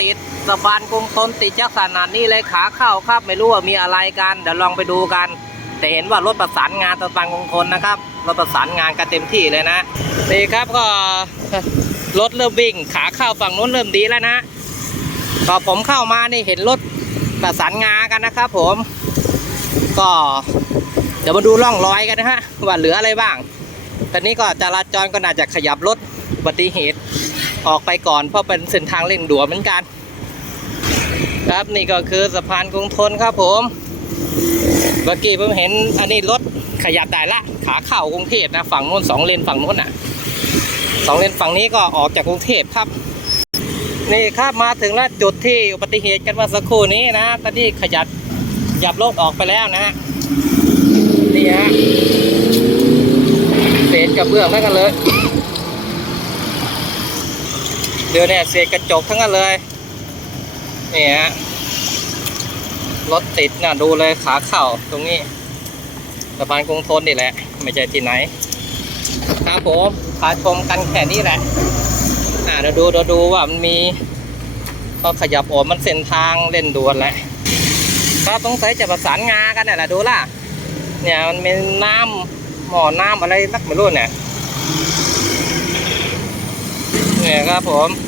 ติดสะพานกรุงทนติดจักสนานนี่เลยขาเข้าครับไม่รู้ว่ามีอะไรกันเดี๋ยวลองไปดูกัน แต่เห็นว่ารถประสานงานสะพานกรุงทนนะครับรถประสานงานกันเต็มที่เลยนะนี่ครับก็รถเริ่มวิ่ง ขาเข้าฝั่งนู้นเริ่มดีแล้วนะพอผมเข้ามานี่เห็นรถประสานงากันนะครับ ผม ก็เดี๋ยวมาดูร่องรอยกันนะฮะว่าเหลืออะไรบ้างตอนนี้ก็จราจรก็น่าจะขยับรถอุบัติเหตุ ออกไปก่อนเพราะเป็นเส้นทางเร่งด่วนเหมือนกัน ครับนี่ก็คือสะพานกรุงทนครับผมเมื่อกี้ผมเห็นอันนี้รถขยับได้ละ ขาเข้ากรุงเทพนะฝั่งนู้นสองเลนฝั่งนู้นอะสองเลนฝั่งนี้ก็ออกจากกรุงเทพครับ นี่ครับมาถึงแล้วจุดที่อุบัติเหตุกันเมื่อสักครู่นี้นะตอนนี้ขยับหยับรถออกไปแล้วนะฮะนี่ฮะเศษกระเบื้องทั้งกันเลย เดี๋ยวเนี่ยเศษกระจกทั้งนั้นเลยนี่ฮะรถติดน่ะดูเลยขาเข่าตรงนี้สะพานกรุงทนนี่แหละ ไม่ใช่ที่ไหนครับผมพาชมกันแค่นี้แหละอ่าเดี๋ยวดูเดี๋ยวดูว่ามันมี ก็ขยับโอนมันเส้นทางเล่นด่วนแหละครับต้องใช้จะประสานงากันน่ะแหละดูล่ะ เนี่ยมันเป็นน้ำหมอน้ำอะไรสักไม่รู้เนี่ยเนี่ย ครับผม